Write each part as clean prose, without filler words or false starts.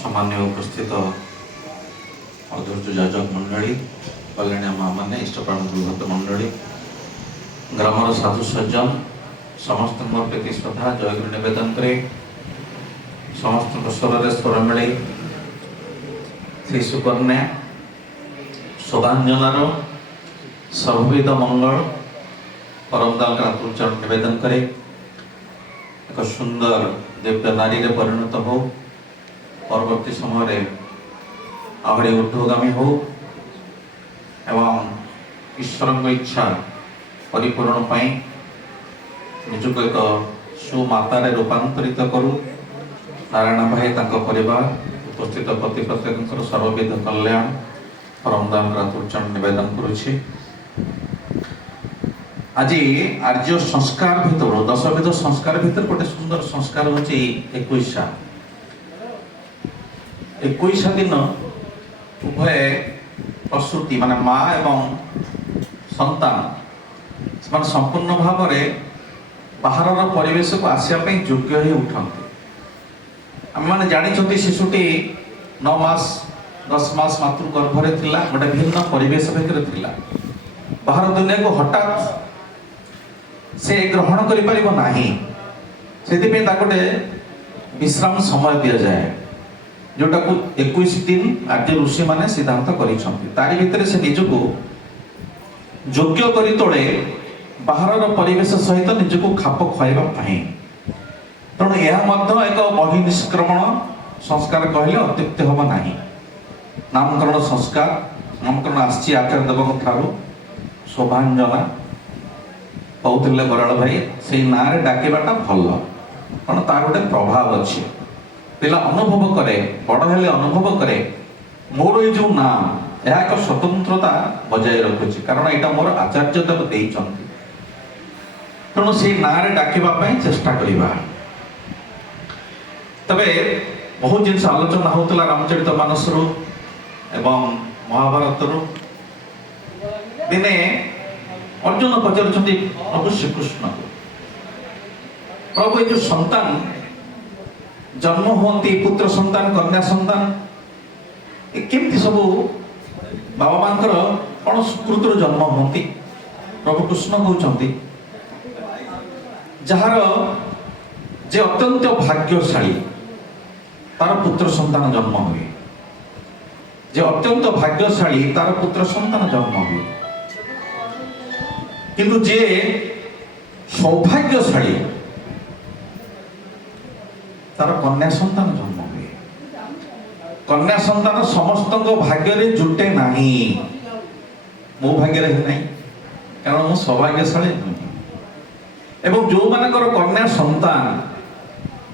सामान्य उपस्थित अधूर्य जाजक मंडली कल्याणी माँ मैंने इष्टप्राण गुरुभक्त मंडली ग्रामर साधु सज्जन समस्त प्रति श्रद्धा जयगुरु निवेदन करे समस्त स्वर स्वर मिले श्री सुकन्या शोभांजनार सर्वविध मंगल परमदाल का निवेदन करे एक सुंदर दिव्य नारी रे परिणत हो परवर्ती समय आहरी ऊर्ध्वगामी हो एवं ईश्वर इच्छा परिपूर्ण पाई निजक एक सुमातारे रूपांतरित करू नारायण भाई तांको परिवार उपस्थित प्रति प्रत्येक सर्वविध कल्याण परमदान चरण निवेदन करुछि। आज आर्य संस्कार भितर 10 विध संस्कार भितर गोटे सुंदर संस्कार होछि 21 दिन उभय प्रसूति माने माँ एवं संतान से संपूर्ण भाव में बाहर परिवेश को आसवाई योग्य ही उठती। आम मैंने जानी शिशुटी 9 मास 10 मास मातृ गर्भरे थिला गोटे भिन्न परिवेश भितर थिला बाहर दुनिया को हठात से ग्रहण करि परिबो नाही सेति गोटे विश्राम समय दिया जाए जोटा को 21 दिन आद्य ऋषि माने सिद्धांत करिसंती तारि भितर से निजको योग्य करी तोळे बाहर परिवेश सहित निजको खाप खुआइबा पाए तेणु यह मध्य एक बहिनिष्क्रमण संस्कार कहले अत्युक्ति हम नाही। नामकरण संस्कार नामकरण आसी आचार्य देव ठारू शोभांजना कहते बराड़ भाई से ना डाकवाटा भल कारण तार गोटे प्रभाव अच्छे पिला अनुभव करे बड़ हेले अनुभव करे मोर ये जो नाम यह एक स्वतंत्रता बजाय रखुची कारण यहाँ मोर आचार्य देव देइछंती तेणु से ना डाकवा चेष्टा करवा। तबे बहुत जिन आलोचना होता रामचरित मानस एवं महाभारत दिने अर्जुन पचार प्रभु श्रीकृष्ण को प्रभु ये जो संतान जन्म होती पुत्र संतान कन्या संतान केमती सब बाबा मांकर कौन सुकृत जन्म होती प्रभु कृष्ण कहते जार जे अत्यंत भाग्यशाली तार पुत्र संतान जन्म हुए जे अत्यंत भाग्यशाली तार पुत्र संतान जन्म हुए किंतु जे सौभाग्यशाली तार कन्या संतान जन्म हुए कन्या संतान समस्त भाग्य रे जुटे नहीं मो भाग्य रे नहीं कारण मो सौभाग्यशाली नुहे एवं जो मानकर कन्या संतान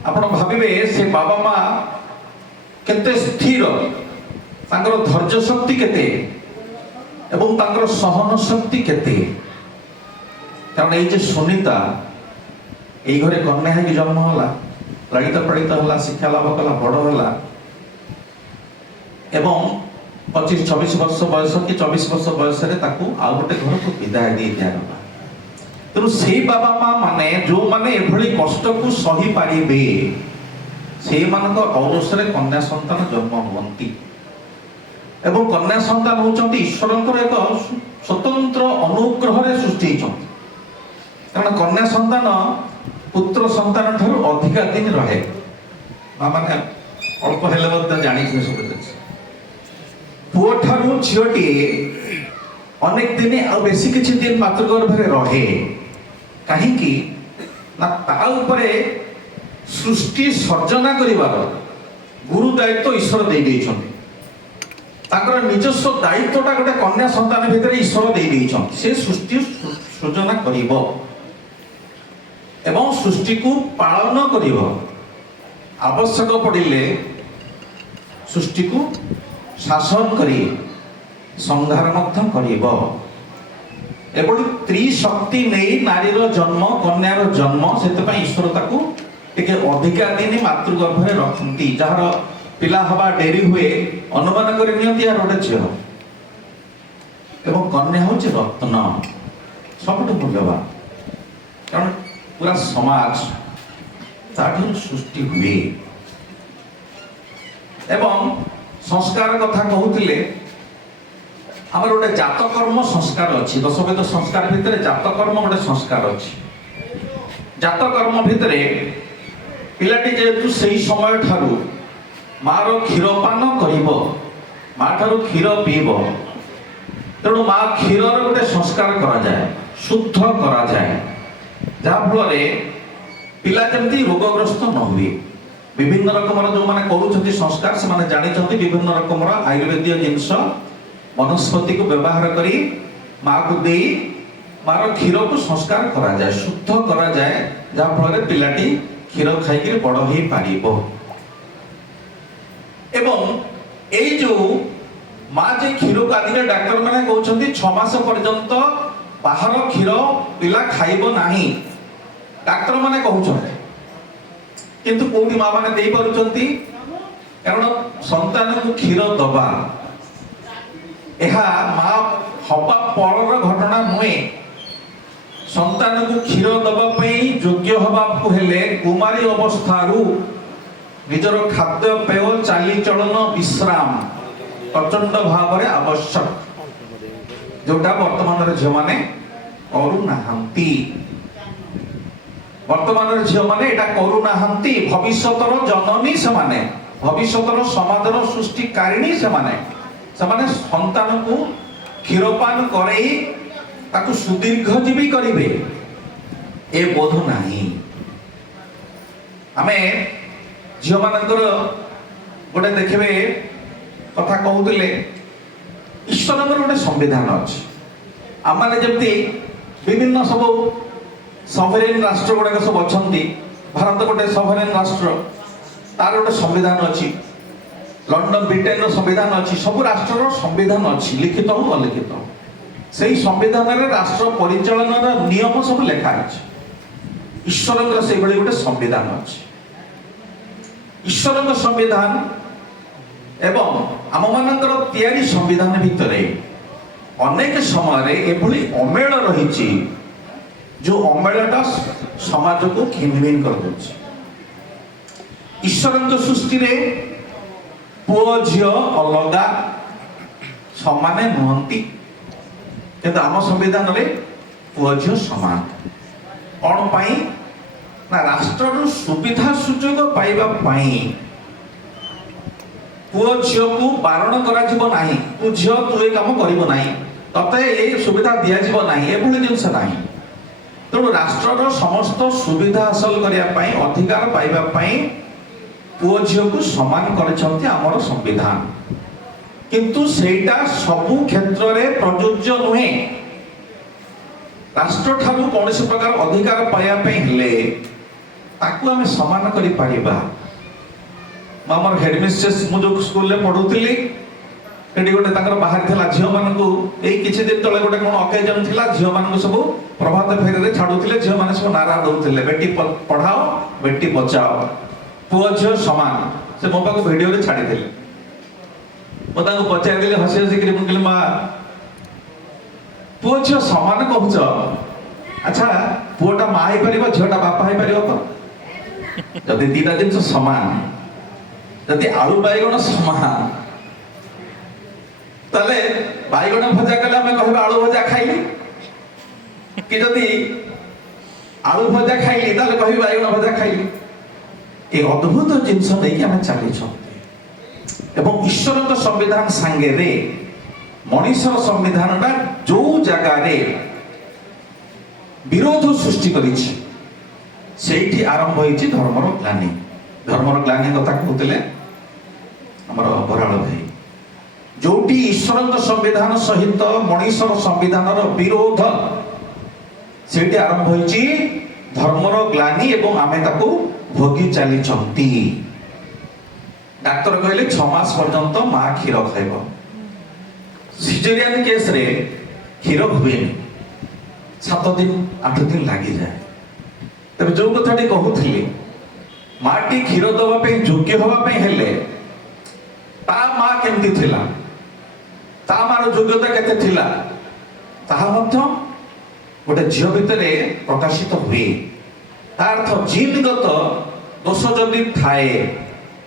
आपण भाविबे से बाबा माँ केते स्थिर तांकर धैर्य शक्ति केते एवं तांकर सहन शक्ति केते कारण ये सुनीता ये घरे कन्या है जन्म होला लाड़ित पाड़ित होला शिक्षा लाभ कला बड़ होला एवं 25-26 वर्ष बयस कि 24 वर्ष बयस आउ गोटे घर को विदाय दे दिगला तेणु से बाबा माँ माने जो माने एभली कष्ट को सही पारिबे से मानक औरसरे कन्या संतान जन्म हुवंती एवं कन्या संतान होचंती ईश्वरंकर एक स्वतंत्र अनुग्रह रे सृष्टि होचंती कारण कन्या संतान पुत्र संतान ठारू अधिका दिन रहे माँ माने अल्प हेले मत जानी सब पुओ ठारू झीटी अनेक दिन आ बेसी किछि दिन मातृगर्भ रे रहे कहीं ना ता उपरे सृष्टि सर्जना करिवार गुरु दायित्व ईश्वर दे देइछंती ताकर निजस्व दायित्वटा गोटे कन्या संतान भितर ईश्वर दे देइछंती से सृष्टि सृजना करिवो एवं सृष्टि को पालन करिवो आवश्यक पड़िले सृष्टि को शासन करी संहार मध्य करिवो एबोली त्रिशक्ति नहीं नारीर जन्म कन्यार जन्म से ईश्वर ताकू टिके अधिका दिन मातृगर्भ रे रखती जार पिला हवा डेरी हुए अनुमान कर यार गोटे झील एवं कन्या हूँ रत्न सबुठ मूल्यवान कारण पूरा समाज ताठू सृष्टि हुए এবং ସଂସ୍କାର କଥା କହୁଥିଲେ ଆମର ଗୋଟେ ଜାତକର୍ମ ସଂସ୍କାର ଅଛି। ଦଶବିଧ ସଂସ୍କାର ଭିତରେ ଜାତକର୍ମ ଗୋଟେ ସଂସ୍କାର ଅଛି। ଜାତକର୍ମ ଭିତରେ ପିଲାଟି ଯେହେତୁ ସେଇ ସମୟ ଠାରୁ ମାର କ୍ଷୀରପାନ କରିବ, ମା ଠାରୁ କ୍ଷୀର ପିଇବ, ତେଣୁ ମା କ୍ଷୀରର ଗୋଟେ ସଂସ୍କାର କରାଯାଏ, ଶୁଦ୍ଧ କରାଯାଏ, ଯାହାଫଳରେ ପିଲା ଯେମିତି ରୋଗଗ୍ରସ୍ତ ନ ହୁଏ। ବିଭିନ୍ନ ରକମର ଯେଉଁମାନେ କରୁଛନ୍ତି ସଂସ୍କାର ସେମାନେ ଜାଣିଛନ୍ତି ବିଭିନ୍ନ ରକମର ଆୟୁର୍ବେଦୀୟ ଜିନିଷ ବନସ୍ପତିକୁ ବ୍ୟବହାର କରି ମାକୁ ଦେଇ ମାର କ୍ଷୀରକୁ ସଂସ୍କାର କରାଯାଏ, ଶୁଦ୍ଧ କରାଯାଏ, ଯାହାଫଳରେ ପିଲାଟି କ୍ଷୀର ଖାଇକି ବଡ଼ ହେଇପାରିବ। ଏବଂ ଏଇ ଯୋଉ ମା ଯେ କ୍ଷୀରକୁ ଆଜିକା ଡାକ୍ତରମାନେ କହୁଛନ୍ତି 6 ମାସ ପର୍ଯ୍ୟନ୍ତ ବାହାର କ୍ଷୀର ପିଲା ଖାଇବ ନାହିଁ, ଡାକ୍ତରମାନେ କହୁଛନ୍ତି, କିନ୍ତୁ କୋଉଠି ମା ମାନେ ଦେଇପାରୁଛନ୍ତି? କାରଣ ସନ୍ତାନକୁ କ୍ଷୀର ଦବା ଏହା ମା ହବା ପରର ଘଟଣା ନୁହେଁ। ସନ୍ତାନକୁ କ୍ଷୀର ଦେବା ପାଇଁ ଯୋଗ୍ୟ ହେବାକୁ ହେଲେ କୁମାରୀ ଅବସ୍ଥାରୁ ନିଜର ଖାଦ୍ୟପେୟ ଚାଲିଚଳନ ବିଶ୍ରାମ ପ୍ରଚଣ୍ଡ ଭାବରେ ଆବଶ୍ୟକ, ଯୋଉଟା ବର୍ତ୍ତମାନର ଝିଅମାନେ କରୁନାହାନ୍ତି। ବର୍ତ୍ତମାନର ଝିଅମାନେ ଏଇଟା କରୁନାହାନ୍ତି। ଭବିଷ୍ୟତର ଜନନୀ ସେମାନେ, ଭବିଷ୍ୟତର ସମାଜର ସୃଷ୍ଟିକାରିଣୀ ସେମାନେ। ସେମାନେ ସନ୍ତାନକୁ କ୍ଷୀରପାନ କରେଇ ତାକୁ ସୁଦୀର୍ଘଜୀବୀ କରିବେ, ଏ ବୋଧ ନାହିଁ। ଆମେ ଝିଅମାନଙ୍କର ଗୋଟେ ଦେଖିବେ କଥା କହୁଥିଲେ, ଈଶ୍ୱରଙ୍କର ଗୋଟେ ସମ୍ବିଧାନ ଅଛି। ଆମମାନେ ଯେମିତି ବିଭିନ୍ନ ସବୁ ସଭରେନ୍ ରାଷ୍ଟ୍ର ଗୁଡ଼ାକ ସବୁ ଅଛନ୍ତି, ଭାରତ ଗୋଟେ ସଭରେନ୍ ରାଷ୍ଟ୍ର, ତାର ଗୋଟେ ସମ୍ବିଧାନ ଅଛି। ଲଣ୍ଡନ ବ୍ରିଟେନର ସମ୍ବିଧାନ ଅଛି। ସବୁ ରାଷ୍ଟ୍ରର ସମ୍ବିଧାନ ଅଛି, ଲିଖିତ ହଉ ଅଲିଖିତ। ସେଇ ସମ୍ବିଧାନରେ ରାଷ୍ଟ୍ର ପରିଚାଳନାର ନିୟମ ସବୁ ଲେଖା ଅଛି। ଈଶ୍ୱରଙ୍କର ସେଇଭଳି ଗୋଟେ ସମ୍ବିଧାନ ଅଛି। ଈଶ୍ୱରଙ୍କ ସମ୍ବିଧାନ ଏବଂ ଆମମାନଙ୍କର ତିଆରି ସମ୍ବିଧାନ ଭିତରେ ଅନେକ ସମୟରେ ଏଭଳି ଅମେଳ ରହିଛି, ଯୋଉ ଅମେଳଟା ସମାଜକୁ ଘିନଘିନ କରିଦେଉଛି। ଈଶ୍ୱରଙ୍କ ସୃଷ୍ଟିରେ ପୁଅ ଝିଅ ଅଲଗା ସମାନ ନୁହନ୍ତି, କିନ୍ତୁ ଆମ ସମ୍ବିଧାନରେ ପୁଅ ଝିଅ ସମାନ। କ'ଣ ପାଇଁ ନା ରାଷ୍ଟ୍ରରୁ ସୁବିଧା ସୁଯୋଗ ପାଇବା ପାଇଁ ପୁଅ ଝିଅକୁ ବାରଣ କରାଯିବ ନାହିଁ, ତୁ ଝିଅ ତୁ ଏ କାମ କରିବ ନାହିଁ, ତତେ ଏଇ ସୁବିଧା ଦିଆଯିବ ନାହିଁ, ଏଭଳି ଜିନିଷ ନାହିଁ। ତେଣୁ ରାଷ୍ଟ୍ରର ସମସ୍ତ ସୁବିଧା ହାସଲ କରିବା ପାଇଁ, ଅଧିକାର ପାଇବା ପାଇଁ ପୁଅ ଝିଅକୁ ସମାନ କରିଛନ୍ତି ଆମର ସମ୍ବିଧାନ। କିନ୍ତୁ ସେଇଟା ସବୁ କ୍ଷେତ୍ରରେ ପ୍ରଯୁଜ୍ୟ ନୁହେଁ। ରାଷ୍ଟ୍ର ଠାରୁ କୌଣସି ପ୍ରକାର ଅଧିକାର ପାଇବା ପାଇଁ ହେଲେ ତାକୁ ଆମେ ସମାନ କରିପାରିବା। ଆମର ହେଡମିଷ୍ଟ୍ରେସ୍, ମୁଁ ଯୋଉ ସ୍କୁଲରେ ପଢୁଥିଲି ସେଠି ଗୋଟେ ତାଙ୍କର ବାହାରିଥିଲା ଝିଅମାନଙ୍କୁ, ଏଇ କିଛି ଦିନ ତଳେ ଗୋଟେ କ'ଣ ଅକେଜନ ଥିଲା, ଝିଅମାନଙ୍କୁ ସବୁ ପ୍ରଭାତ ଫେରିରେ ଛାଡୁଥିଲେ, ଝିଅମାନେ ସବୁ ନାରା ଦଉଥିଲେ, ବେଟି ପଢାଓ ବେଟି ବଚାଓ, ପୁଅ ଝିଅ ସମାନ। ସେ ମୋ ପାଖକୁ ଭିଡିଓରେ ଛାଡିଥିଲେ। ମୁଁ ତାଙ୍କୁ ପଚାରିଦେଲି ହସି ହସିକିରି, ମୁଁ କହିଲି ମା ପୁଅ ଝିଅ ସମାନ କହୁଛ, ଆଚ୍ଛା ପୁଅଟା ମା ହେଇପାରିବ, ଝିଅଟା ବାପା ହେଇପାରିବ ତ? ଯଦି ଦିଟା ଜିନିଷ ସମାନ, ଯଦି ଆଳୁ ବାଇଗଣ ସମାନ, ତାହେଲେ ବାଇଗଣ ଭଜା କଲେ ଆମେ କହିବା ଆଳୁ ଭଜା ଖାଇଲି, କି ଯଦି ଆଳୁ ଭଜା ଖାଇଲି ତାହେଲେ କହିବି ବାଇଗଣ ଭଜା ଖାଇଲି। ଏ ଅଦ୍ଭୁତ ଜିନିଷ ନେଇକି ଆମେ ଚାଲିଛନ୍ତି। ଏବଂ ଈଶ୍ୱରଙ୍କ ସମ୍ବିଧାନ ସାଙ୍ଗରେ ମଣିଷର ସମ୍ବିଧାନଟା ଯୋଉ ଜାଗାରେ ବିରୋଧ ସୃଷ୍ଟି କରିଛି, ସେଇଠି ଆରମ୍ଭ ହେଇଛି ଧର୍ମର ଗ୍ଲାନି। ଧର୍ମର ଗ୍ଲାନି କଥା କହୁଥିଲେ ଆମର ବରାଳ ଭାଇ। ଯୋଉଠି ଈଶ୍ୱରଙ୍କ ସମ୍ବିଧାନ ସହିତ ମଣିଷର ସମ୍ବିଧାନର ବିରୋଧ, ସେଇଠି ଆରମ୍ଭ ହେଇଛି ଧର୍ମର ଗ୍ଲାନି ଏବଂ ଆମେ ତାକୁ ଭୋଗି ଚାଲିଛନ୍ତି। ଡାକ୍ତର କହିଲେ 6 ମାସ ପର୍ଯ୍ୟନ୍ତ ମା କ୍ଷୀର ଖାଇବ। ସିଜେରିଆନ କେସରେ କ୍ଷୀର ହୁଏନି, 7 ଦିନ 8 ଦିନ ଲାଗିଯାଏ। ତେବେ ଯୋଉ କଥାଟି କହୁଥିଲି, ମାଟି କ୍ଷୀର ଦେବା ପାଇଁ ଯୋଗ୍ୟ ହେବା ପାଇଁ ହେଲେ ତା ମା କେମିତି ଥିଲା, ତା ମାର ଯୋଗ୍ୟତା କେତେ ଥିଲା, ତାହା ମଧ୍ୟ ଗୋଟେ ଝିଅ ଭିତରେ ପ୍ରକାଶିତ ହୁଏ। ତା ଅର୍ଥ ଜିନଗତ ଦୋଷ ଯଦି ଥାଏ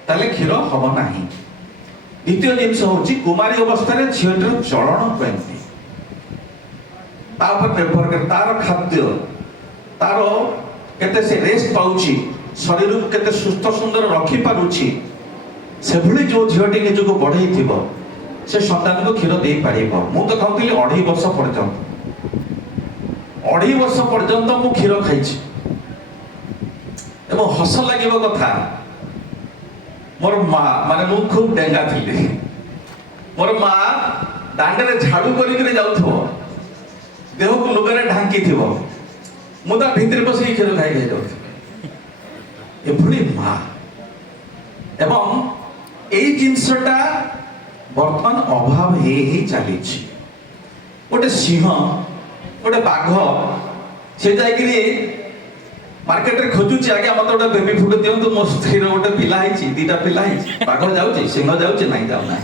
ତାହେଲେ କ୍ଷୀର ହବ ନାହିଁ। द्वितीय जिनस हूँ कुमारी अवस्था झीटर चलन केमती निर्भर करे तार खाद्य तार केते से रेस्ट पाउची शरीर को केते सुस्थ सुंदर रखी पारुची से भली जो झीटी निज को बढ़ई थिबो से संतान को क्षीर दे पारिबो। मु तो खाउतिली 2.5 वर्ष पर्यंत 2.5 वर्ष पर्यंत मु क्षीर खाइछि एवं हस लागिबो कथा मोर माँ माने मु खूब डेंगा थिली मोर माँ दांडे झाड़ू करिक जाउथबो देह को लुगारे ढांकी थिबो मुदा भीतर बस क्षीर खाई खाई जाउथबे एभली माँ एवं एई जिनसटा वर्तमान अभाव हे चली गोटे सिंह गोटे बाघ से जाकि मार्केट रे खोजुची आगे मत गोटे बेबी फुड दियंतु मो स्त्री गोटे पिला है दीटा पिला है बाघ जाऊँ सिंह जाऊँ नहीं जाऊना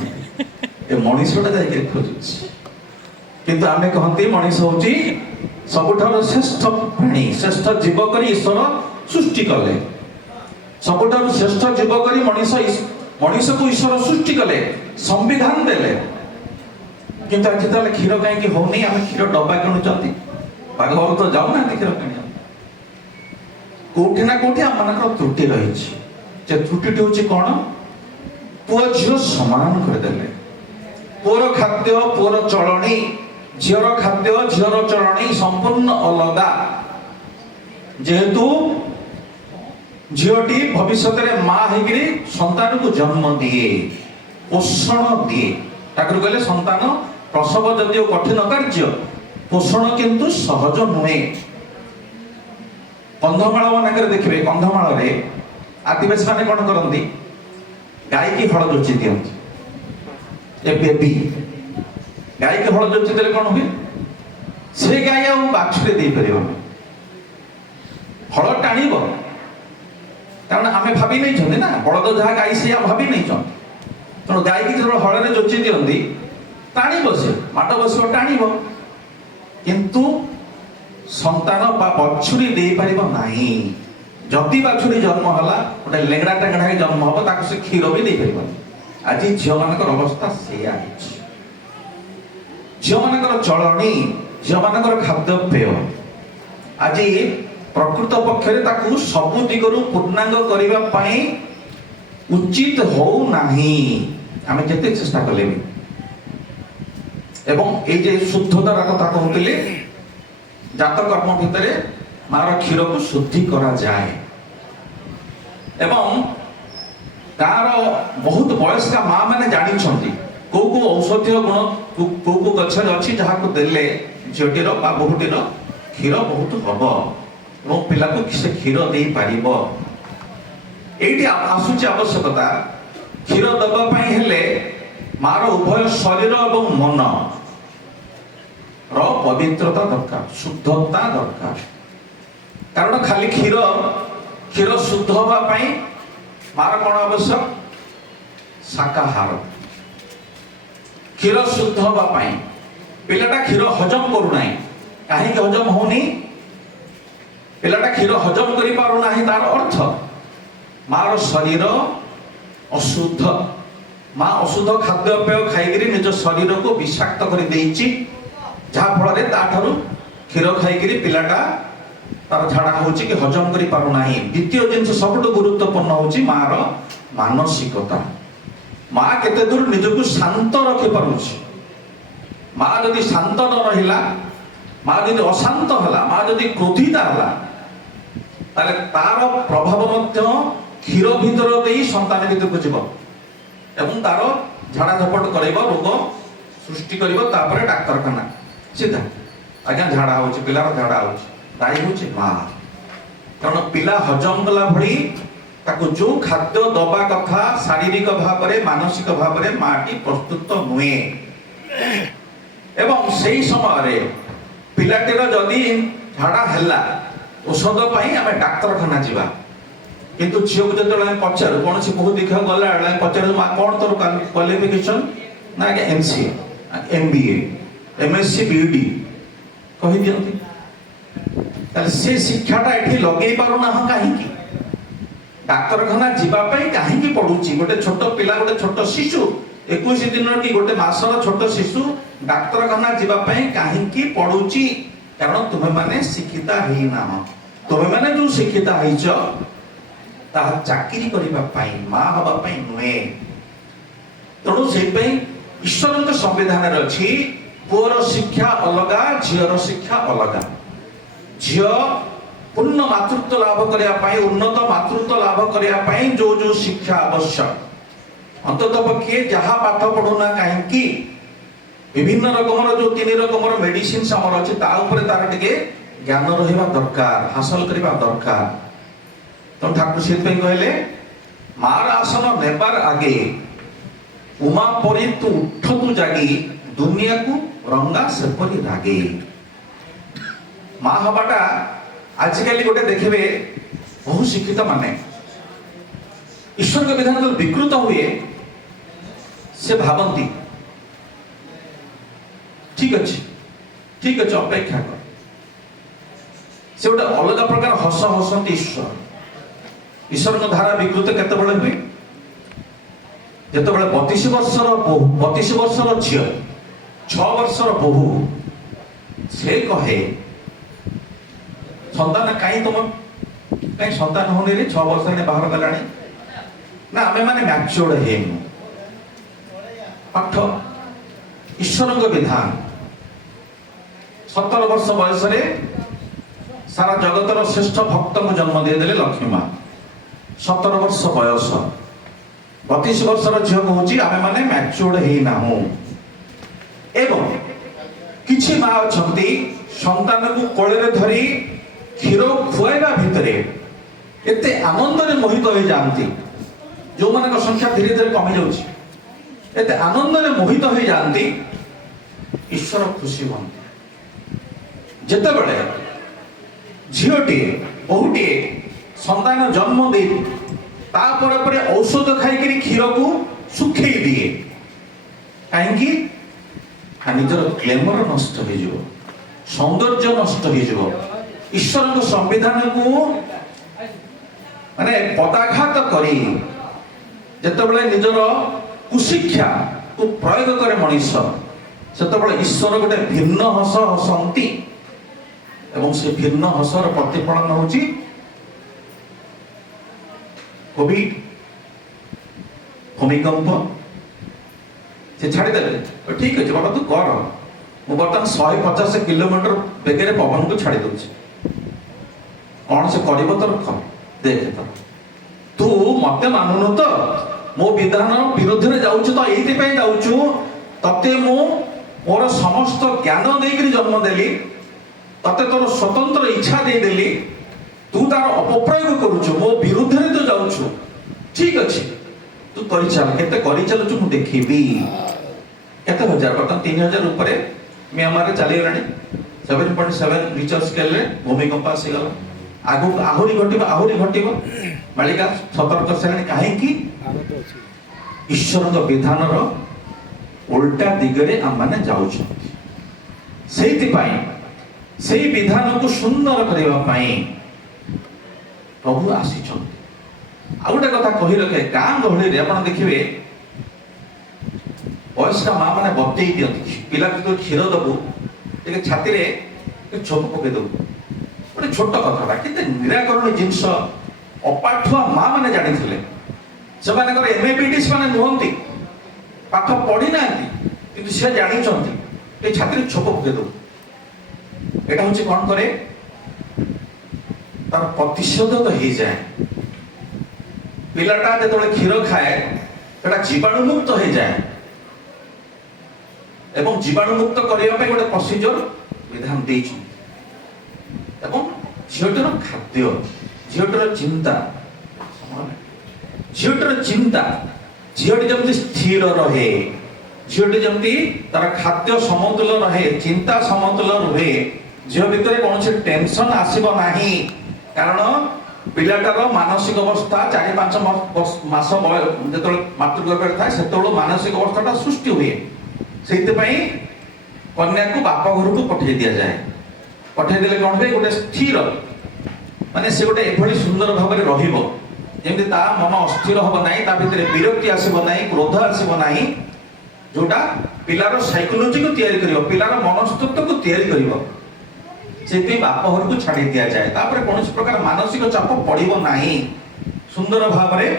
ए मनीषटा जाकि खोजुची किंतु आमे कहती मनीष हूँ सबुठार श्रेष्ठ प्राणी श्रेष्ठ जीव करी ईश्वर सृष्टि कले सबुठार श्रेष्ठ जीव करी मनीष को ईश्वर सृष्टि कले संविधान देले किंतु आज ताले क्षीर कहीं होनी आम क्षीर डब्बा किणुचंती बाघ तो जाऊना क्षीर किणा कोठी ना कोठी आम मानकर त्रुटि रही से त्रुटि हूँ कौन पुओ झील समान करदेले पुओर खाद्य पुओर चलनी झीर खाद्य झीर चलनी संपूर्ण अलगा जेहेतु झीटी भविष्य में माँ होकर संतान को जन्म दिए पोषण दिए ताकि कहले संतान प्रसव जदिव कठिन कार्य पोषण किंतु सहज नुहे कंधमाल मानक देखिए कंधमाल आदिवासी मैंने कौन करती गाय की हल जोची दिखती ए बेबी गाय की हल जोची देले कौन हुए से गाय बाछुरी दे पार हल टाणी कारण आम भावी नहीं ना बलद जहाँ गाई से भावी नहीं तेणु गाई की जो हल जोची दिखती टाणी बसे माट बस टाणी किंतु संतान बछुरी दे पार नहीं जदि बाछुरी जन्म है गोटे लेंगड़ा टेंगड़ा जन्म हम ताक से क्षीर भी दे पार आज झील मान अवस्था से झील मान चलनी झील मान खाद्यपेय आज प्रकृत पक्ष सबु दिगरु पूर्णांग करने उचित हो नहीं आम जिते चेष्टा कले भी एवं ये शुद्धतार कथा कहते जात कर्म भितर मार क्षीर को शुद्धि करा जाए एवं तार बहुत वयस्का माँ मैंने जानी कौ कौ औषधीय गुण कौ गचर अच्छी जहाँ को देले झीटीर बहुटीर क्षीर बहुत हम पिला को से क्षीर दे पारिबो एठी आसुची आवश्यकता क्षीर दबा हेले मार उभय शरीर और मन रो पवित्रता दरकार शुद्धता दरकार कारण खाली क्षीर क्षीर शुद्ध होगा मार कौन आवश्यक शाकाहार क्षीर शुद्ध होगा पिलाटा क्षीर हजम करूना कहीं हजम होनी पिलाटा क्षीर हजम करि पारु नाही तार अर्थ मार शरीर अशुद्ध माँ अशुद्ध खाद्यपेय खाई निज शरीर को विषाक्त कर जहाँ फल क्षीर खाई पिलाटा तार झाड़ा हो हजम करि पारु नाही। द्वितीय जिनस सबुठ गुरुत्वपूर्ण हूँ मार मानसिकता माँ केते दूर निजको शांत रखि पारुछि माँ जदि शांत न रहिला माँ जदि अशांत हला माँ जदि क्रोधिता हला तार प्रभाव क्षीर भीतर दे संतान भीतर को जीव एवं तार झाड़ा झपट कर रोग सृष्टि कर डाक्तरखाना सीधा आज्ञा झाड़ा हो पिलार झाड़ा हो दायी हूँ माँ कारण पिला हजम कला भली ताको जो खाद्य दबा कथा शारीरिक भाव में मानसिक भाव में माटी प्रस्तुत नुहे एवं से समय पिलाटीर जदि झाड़ा है औषध आम डाक्तरखाना जावा किंतु झील को जो पचारू कौन से बहुत देखा गला पचारू माँ कौन तोर क्वालिफिकेशन ना आगे MCA MBA MSc BD कही दिखती से शिक्षाटा ये लगे पारना कहीं ଡାକ୍ତରଖାନା ଯିବା ପାଇଁ କାହିଁକି ପଡୁଛି? ଗୋଟେ ଛୋଟ ପିଲା, ଗୋଟେ ଛୋଟ ଶିଶୁ, 21 ଦିନର କି ଗୋଟେ ମାସର ଛୋଟ ଶିଶୁ ଡାକ୍ତରଖାନା ଯିବା ପାଇଁ କାହିଁକି ପଡୁଛି? କାରଣ ତୁମେ ମାନେ ଶିକ୍ଷିତା ହେଇନାହ। ତୁମେ ମାନେ ଯୋଉ ଶିକ୍ଷିତା ହେଇଛ ତାହା ଚାକିରି କରିବା ପାଇଁ, ମା ହବା ପାଇଁ ନୁହେଁ। ତେଣୁ ସେଇପାଇଁ ଈଶ୍ୱରଙ୍କ ସମ୍ବିଧାନରେ ଅଛି ପୁଅର ଶିକ୍ଷା ଅଲଗା, ଝିଅର ଶିକ୍ଷା ଅଲଗା। ଝିଅ ପୂର୍ଣ୍ଣ ମାତୃତ୍ୱ ଲାଭ କରିବା ପାଇଁ, ଉନ୍ନତ ମାତୃତ୍ୱ ଲାଭ କରିବା ପାଇଁ ଯୋଉ ଯୋଉ ଶିକ୍ଷା ଆବଶ୍ୟକ, ଅନ୍ତତଃ ପକ୍ଷେ ଯାହା ପାଠ ପଢୁନା କାହିଁକି ବିଭିନ୍ନ ରକମର ଯୋଉ 3 ରକମର ମେଡିସିନ ଆମର ଅଛି ତା ଉପରେ ତାର ଟିକେ ଜ୍ଞାନ ରହିବା ଦରକାର, ହାସଲ କରିବା ଦରକାର। ତେଣୁ ଠାକୁର ସେଥିପାଇଁ କହିଲେ ମାର ଆସନ ନେବାର ଆଗେ ଉମା ପରି ତୁ ଉଠ ତୁ ଜାଗି, ଦୁନିଆକୁ ରଙ୍ଗା ସେପରି ରାଗେ। ମା ହବାଟା ଆଜିକାଲି ଗୋଟେ ଦେଖିବେ ବହୁ ଶିକ୍ଷିତ ମାନେ ଈଶ୍ୱରଙ୍କ ବିଧାନ ବିକୃତ ହୁଏ, ସେ ଭାବନ୍ତି ଠିକ ଅଛି ଅପେକ୍ଷା କର। ସେ ଗୋଟେ ଅଲଗା ପ୍ରକାର ହସ ହସନ୍ତି ଈଶ୍ୱରଙ୍କ ଧାରା ବିକୃତ କେତେବେଳେ ହୁଏ? ଯେତେବେଳେ 32 ବର୍ଷର ଝିଅ, 6 ବର୍ଷର ବୋହୂ ସେ କହେ ସନ୍ତାନ କାହିଁ ସନ୍ତାନ ହଉନି ରେ, 6 ବର୍ଷ ହେଲେ ବାହାର କଲାଣି ନା, ଆମେ ମାନେ ମ୍ୟାଚୁର୍ଡ ହେଇନୁ। ପାଠ ଈଶ୍ୱରଙ୍କ ବିଧାନ। 17 ବର୍ଷ ବୟସରେ ସାରା ଜଗତର ଶ୍ରେଷ୍ଠ ଭକ୍ତଙ୍କୁ ଜନ୍ମ ଦେଇଦେଲେ ଲକ୍ଷ୍ମୀ ମା। 17 ବର୍ଷ ବୟସ, 32 ବର୍ଷର ଝିଅ କହୁଛି ଆମେ ମାନେ ମ୍ୟାଚୁର୍ଡ ହେଇନାହୁଁ। ଏବଂ କିଛି ମା ଅଛନ୍ତି ସନ୍ତାନକୁ କୋଳରେ ଧରି କ୍ଷୀର ଖୁଆଇବା ଭିତରେ ଏତେ ଆନନ୍ଦରେ ମୋହିତ ହୋଇଯାଆନ୍ତି, ଯୋଉମାନଙ୍କ ସଂଖ୍ୟା ଧୀରେ ଧୀରେ କମି ଯାଉଛି, ଏତେ ଆନନ୍ଦରେ ମୋହିତ ହୋଇଯାଆନ୍ତି, ଈଶ୍ୱର ଖୁସି ହୁଅନ୍ତି। ଯେତେବେଳେ ଝିଅଟିଏ ବୋହୂଟିଏ ସନ୍ତାନ ଜନ୍ମ ଦେଇ ତାପରେ ପରେ ଔଷଧ ଖାଇକିରି କ୍ଷୀରକୁ ଶୁଖେଇ ଦିଏ, କାହିଁକି? ନିଜର ଗ୍ଲେମର ନଷ୍ଟ ହେଇଯିବ, ସୌନ୍ଦର୍ଯ୍ୟ ନଷ୍ଟ ହେଇଯିବ। ଈଶ୍ୱରଙ୍କ ସମ୍ବିଧାନକୁ ମାନେ ପଦାଘାତ କରି ଯେତେବେଳେ ନିଜର କୁଶିକ୍ଷାକୁ ପ୍ରୟୋଗ କରେ ମଣିଷ, ସେତେବେଳେ ଈଶ୍ୱର ଗୋଟେ ଭିନ୍ନ ହସ ହସନ୍ତି ଏବଂ ସେ ଭିନ୍ନ ହସର ପ୍ରତିଫଳନ ହଉଛି କୋଭିଡ, ଭୂମିକମ୍ପ। ସେ ଛାଡ଼ିଦେଲେ, ଠିକ ଅଛି ବାବା ତୁ କର, ମୁଁ ବର୍ତ୍ତମାନ 150 କିଲୋମିଟର ବେଗରେ ପବନକୁ ଛାଡ଼ି ଦଉଛି, କଣ ସେ କରିବ ତୋର ଦେଖେ ତୋର, ତୁ ମତେ ମାନୁନୁ ତ, ମୋ ବିଧାନ ବିରୁଦ୍ଧରେ ଯାଉଛୁ ତ, ଏଇଥିପାଇଁ ଯାଉଛୁ ତତେ ମୁଁ ମୋର ସମସ୍ତ ଜ୍ଞାନ ଦେଇକିରି ଜନ୍ମ ଦେଲି, ତତେ ତୋର ସ୍ୱତନ୍ତ୍ର ଇଚ୍ଛା ଦେଇଦେଲି, ତୁ ତାର ଅପପ୍ରୟୋଗ କରୁଛୁ, ମୋ ବିରୁଦ୍ଧରେ ତୁ ଯାଉଛୁ, ଠିକ ଅଛି ତୁ କରିଚାଲ, କେତେ କରିଚାଲୁଛୁ ମୁଁ ଦେଖିବି। କେତେ ହଜାର, ବର୍ତ୍ତମାନ 3000 ଉପରେ ମିଆଁମାରରେ ଚାଲିଗଲାଣି, 7.7 ରିଚର ସ୍କେଲରେ ଭୂମିକମ୍ପ ଆସିଗଲା, ଆଗକୁ ଆହୁରି ଘଟିବ। ମାଳିକା ସତର୍କ ହେଲାଣି, କାହିଁକି? ଈଶ୍ୱରଙ୍କ ବିଧାନର ଉଲ୍ଟା ଦିଗରେ ଆମମାନେ ଯାଉଛନ୍ତି। ସେଇଥିପାଇଁ ସେଇ ବିଧାନକୁ ସୁନ୍ଦର କରିବା ପାଇଁ ପ୍ରଭୁ ଆସିଛନ୍ତି। ଆଉ ଗୋଟେ କଥା କହି ରଖେ, ଗାଁ ଗହଳିରେ ଆପଣ ଦେଖିବେ ବୟସ୍କ ମା ମାନେ ବତେଇ ଦିଅନ୍ତି, ପିଲାକୁ ଯେତେବେଳେ କ୍ଷୀର ଦବୁ ଟିକେ ଛାତିରେ ଛୋପ ପକେଇ ଦବୁ, ଗୋଟେ ଛୋଟ କଥାଟା, କେତେ ନିରାକରଣ ଜିନିଷ ଅପାଠୁଆ ମା ମାନେ ଜାଣିଥିଲେ। ସେମାନଙ୍କର MABDs ମାନେ ନୁହନ୍ତି, ପାଠ ପଢି ନାହାନ୍ତି, କିନ୍ତୁ ସେ ଜାଣିଛନ୍ତି ଟିକେ ଛାତିରେ ଛୋପ ପକେଇ ଦବୁ। এটা হচ্ছে কোন করে তার প্রতিশোধক হয়ে যায়। পিলাটা যেতବେଳେ କ୍ଷୀର ଖାଏ ସେଟା ଜୀବାଣୁମୁକ୍ତ ହେଇଯାଏ ଏବଂ ଜୀବାଣୁମୁକ୍ତ କରିବା ପାଇଁ ଗୋଟେ ପ୍ରୋସିଜର ବିଧାନ ଦେଇଛନ୍ତି। ଏବଂ ଝିଅଟିର ଖାଦ୍ୟ, ଝିଅଟିର ଚିନ୍ତା, ଝିଅଟି ଯେମିତି ସ୍ଥିର ରହେ, ଝିଅଟି ଯେମିତି ତାର ଖାଦ୍ୟ ସମତୁଲ ରହେ, ଚିନ୍ତା ସମତୁଲ ରୁହେ, ଝିଅ ଭିତରେ କୌଣସି ଟେନସନ ଆସିବ ନାହିଁ। କାରଣ ପିଲାଟାର ମାନସିକ ଅବସ୍ଥା 4-5 ମାସ ଯେତେବେଳେ ମାତୃଗର୍ଭରେ ଥାଏ ସେତେବେଳେ ମାନସିକ ଅବସ୍ଥାଟା ସୃଷ୍ଟି ହୁଏ। ସେଇଥିପାଇଁ କନ୍ୟାକୁ ବାପ ଘରକୁ ପଠେଇ ଦିଆଯାଏ। ପଠେଇ ଦେଲେ କଣ ହୁଏ, ଗୋଟେ ସ୍ଥିର, ମାନେ ସେ ଗୋଟେ ଏଭଳି ସୁନ୍ଦର ଭାବରେ ରହିବ, जेमती ता मन अस्थिर हब नाही, ता भितर विरक्ति आसीबो नाही, क्रोध आसीबो नाही, जोटा पिलार साइकोलॉजी को तैयारी करियो, पिलार मनस्तत्व को तैयारी करियो। सेति बाप घर को छाडी दिया जाए, तापर कोनोस प्रकार मानसिक चाप पड़िबो नाही। सुंदर भाव रे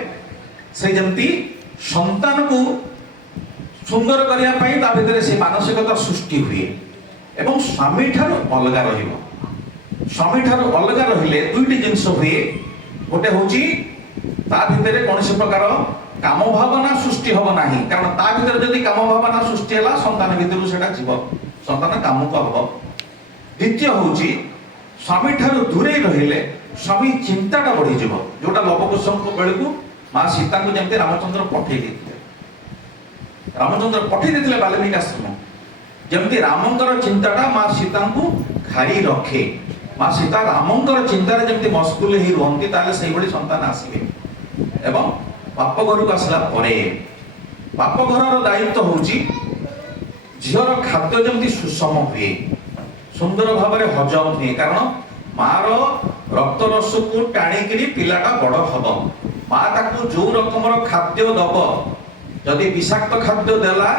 से जेमती संतान को सुंदर करिया पई ता भितर से मानसिकता सृष्टि हुए एवं स्वामी ठार अलगा रहिबो। स्वामी ठार अलगा रहिले दुईटी जिंस हुए, गोटे होची ता भितर कोनोस प्रकार काम भावना सृष्टि हब नाही, कारण ता भितर जदि काम भावना सृष्टि हला संतान भितर सेटा जीव, संतान काम को हब। द्वितीय होची स्वामी ठार दूरे रहिले स्वामी चिंताटा बढ़ी जीव, जोटा लवकुश को बेल को मां सीता को जेमते रामचंद्र पठेई देथिले, रामचंद्र पठेई देथिले वाल्मीकि आश्रम, जेमती रामंकर चिंताटा मां सीता को घाई रखे, मां सीता रामंकर चिंतारे जेमती मस्कुल ही रहंती, ताले सेही बडी संतान आसीबे। एवं बाप घर को आसला परे बाप घर दायित्व होची झीर खाद्य जेमती सुषम हुए, सुंदर भाव में हजम हुए, कारण मार रक्त रस को टाणिकी पिलाटा बड़ हम, माँ ताकू जो रकम खाद्य दब, जदि विषाक्त खाद्य देला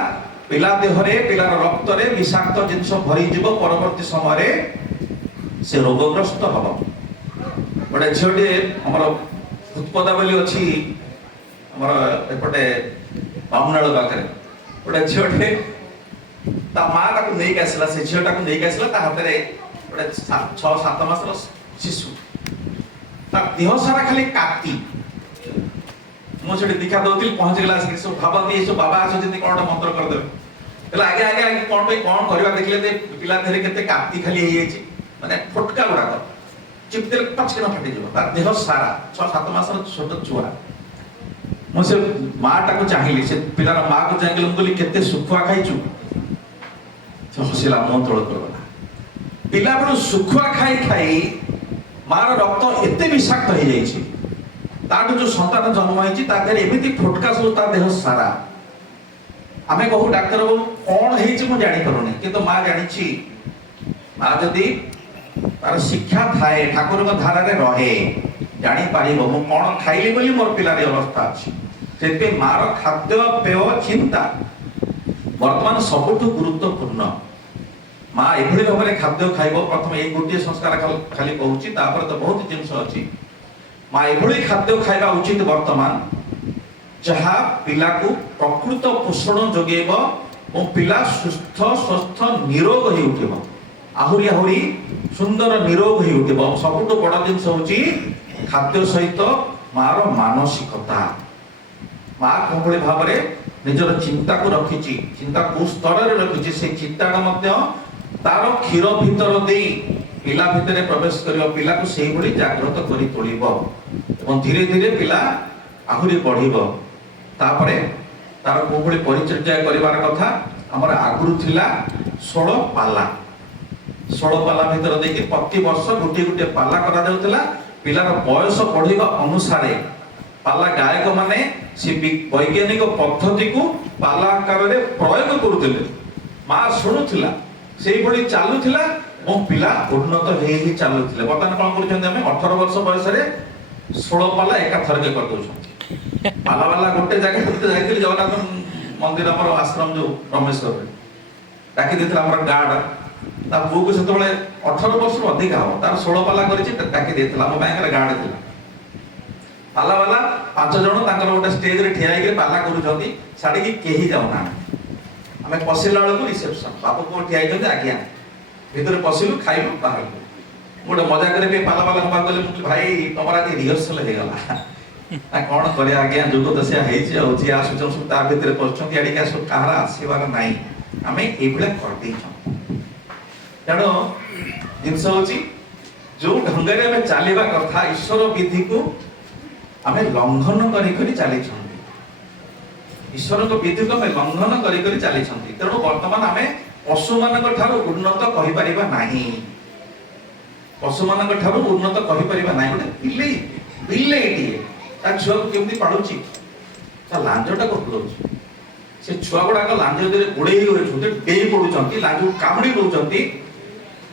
पिला देहरे पिलार रक्त रे विषाक्त जिनस भरी जीव, परवर्ती समय से रोगग्रस्त हम। गोटे झीटे आमर उत्पदा बोली अच्छी आमर एपटे बामनाड़ पाखे, गोटे झीटे ता माँ ताकू नहीं आसला, से झीटा को नहीं आसला, ता हाथ में गोटे 6-7 मासर शिशु, ता देह सारा खाली काटी, मुझे दीक्षा दौती पहुंच गला, सब भावती सब बाबा आसते कौन मंत्र करदे, आगे आगे आगे कौन पे कौन करवा देखले पिला देहरे केते काटी खाली हे जायछि, माने फटका गुड़ाक चिपते पचकिन फाटी जीव, तार देह सारा 6-7 मासर छोट छुआ। मुझे माँ टाको चाहिए, से पिलार माँ को चाहिए बोली केते सुखुआ खाइछु, हसिला मुंह तोड़ करगला। पिला बड़ सुखुआ खाई खाई मार रक्त एते विषाक्त हो जाइछि, ताटो जो संतान जन्म होइछि ता देहरे एमिति फटका सब ता देह सारा। आमे कहू डाक्टर बाबू कोन हेछि मु जानि करूनी, किंतु मां जानिछि, मां जदि तार शिक्षा थाए ठाकुर को धारा रे रहे जानि पारिबो मु कोन खाइली बोली मोर पिलार अवस्था अछि। सेते मार खाद्य पेय चिंता वर्तमान सबुठु गुरुत्वपूर्ण। माँ एभली भाव में खाद्य खाइब, प्रथम ये गोटे संस्कार खाली कहूँ, तापर तो बहुत जिनस अच्छी। माँ एभली खाद्य खाइबा उचित वर्तमान जहाँ पिला को प्रकृत पोषण जोगेब और पिला सुस्थ स्वस्थ निरोग हो उठिब, आहुरी आहुरी सुंदर निरोग हो उठिब। सबुठु बड़ जिनस होची खाद्य सहित मार मानसिकता। माँ कोभली भाव में निजर चिंता को रखिछि, चिंता को स्तर रे रखिछि, से चिंताटा मध्य तार क्षीर भीतर दे पिला भितर प्रवेश करियो, पिला को सेही भली जागृत करी तोलिबो और धीरे धीरे पिला आहुरी बढ़िबो। तापरे तार कोभली परिचर्या करिवार कथा हमर आगुरु थिला 16 पाला, 16 पाला भितर देखि प्रति वर्ष गोटे गोटे पाला करा जाउतला। पिलार बयस बढ़िबा अनुसारे पाला गायक माने से वैज्ञानिक पद्धति को पाला आकार रे प्रयोग करुथिले, मां शुणुथिला सेही भली चालुथिला और पिला उन्नत हे चालुथिले। वर्तमान कोन करूछन हमें 18 वर्ष बयस रे 16 पाला एका थरके कर दउछन। पाला वाला गोटे जगह होते जाइतिल जगन्नाथ मंदिर हमर आश्रम जो रमेश्वर रे ताकि देथिला हमर गार्ड ता बुक को सेतबेले 18 वर्ष अधिक हो, तार 16 पाला करिछि ताकि देथिला मो बैंक रे गार्ड थिला। पाला वाला 5 जण ताकर गोटे स्टेज रे ठिया के पाला करूछंती, साडी की केही जाउना। हमें पसिला बेलू रिसेप्शन बापू को ठिया होते आज्ञा भीतर पसिलु खाइलु बाहर गोटे मजा करे पाला पाला हम कहले भाई तुम आज रिहर्सल हो गला कौन करे आज्ञा जुग दशा हेछि आ जे आसुचन सब ता भीतर पछंती आडी का सब कहारा आसीबार नाही, आमे एबले कर देछन। तेणु जिनस होछि जो ढंगरे में चलीबा कथा ईश्वर विधि को आमे लंघन करी करी चली छन, ईश्वर को विधि को आमे लंघन करी करी चली छन। तेणु वर्तमान आमे पशु मानक ठारू उन्नत कहि परिबा नाही, पशु मानक ठारू उन्नत कहि परिबा नाही। गोटे बिल्ली बिल्लीटिए ता छुआ को केमती पाडुची, ता लांजटा को खुलौची, से छुआ गुडाक लांज देरे गुड़े ही होइछुते डेई पडुचंती, लांज कामड़ी दउचंती,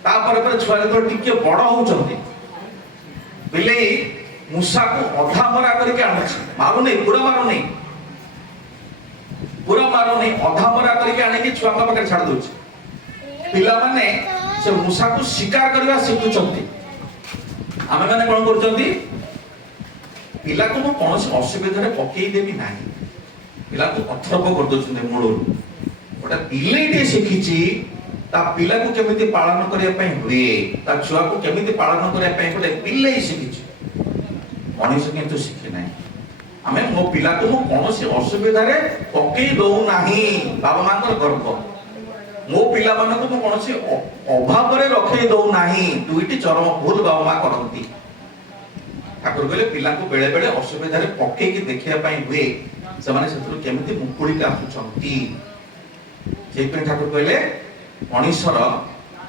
ता पर छुआ जतो टिके बड़ होउचंती बिल्ली मूषा को अधा मरा करके आनुछि, मारुनी पूरा मारुनी, पूरा मारुनी अधा मरा करके आने की छुआ का पाखे छाड़ दउछि। पिला माने से मूषा को शिकार करबा शिखुचंती। आमे माने कोन करचंती, पिला को कौन से असुविधा रे पकई देबी नाही, पिला को अथरप कर दउछन्ते मूल गोटे पिलेटे शिखिची ता पिला को केमिति पालन करिया पई हुए, ता छुआ को केमिति पालन करिया पई गोटे पिले शिखिची, मनुष्य किंतु शिखि नाही। आमे मो पिला को मो कौन से असुविधा रे पकई दउ नाही, बाबा मानकर गर्व। मो पिला माने को मो कौन से अभाव रे रखई दउ नाही, दुईटी चरम भूल बाबा मा करंती। ठाकुर कहले पिला को बेले बेले असुविधा रे पकई कि देखिया पई हुए, से माने सेतु केमिति मुकुळी का आछुचंती। जे पे ठाकुर कहले मनुष्यर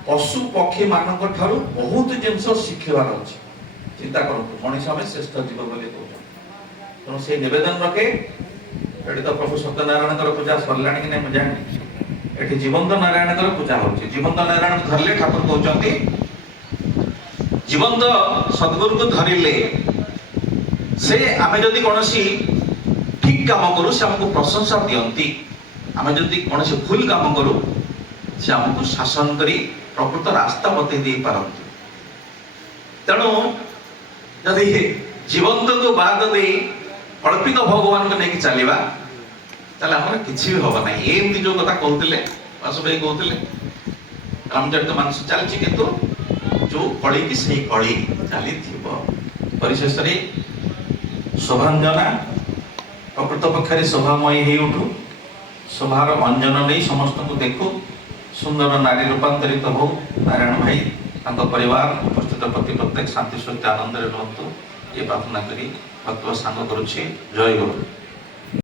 पशु पक्षी मानक ठारू बहुत जिंस शिखिबार अछि। चिंता करंतु मनुष्य में श्रेष्ठ जीव बोली कहउछ। तो से निवेदन रखे एठी तो प्रभु सत्यनारायण कर पूजा सरलाणी कि नै म जानि, एठी जीवंत नारायण कर पूजा होछि। जीवंत नारायण धरले ठाकुर कहउचंती, जीवंत सद्गुरु को धरिले से आमे जदि कोनोसी ठीक काम करू से हमको प्रशंसा दियंती, आमे जदि कोनोसी भूल काम करू से हमको शासन करी प्रकृत रास्ता बते दे पारंती। तेणु यदि जीवंत को बाद दे कल्पित भगवान को लेके चलिबा ताले हमर किछि भी होबा नै। एमती जो कथा कहउतिले वासु भाई कहउतिले रामचरित मानस चलछि, किंतु जो कळी की सही कळी चली थिबो। परिशेष रे शोभांजना प्रकृत पक्षरे शोभामय हे उठु, शोभार अंजन नै समस्त को देखु, सुंदर नारी रूपांतरित हो। नारायण भाई तांको परिवार उपस्थित प्रति प्रत्येक शांति स्वस्थ आनंद रे रहंतु, ये प्रार्थना करी भक्त सांग करूछि। जय गुरु।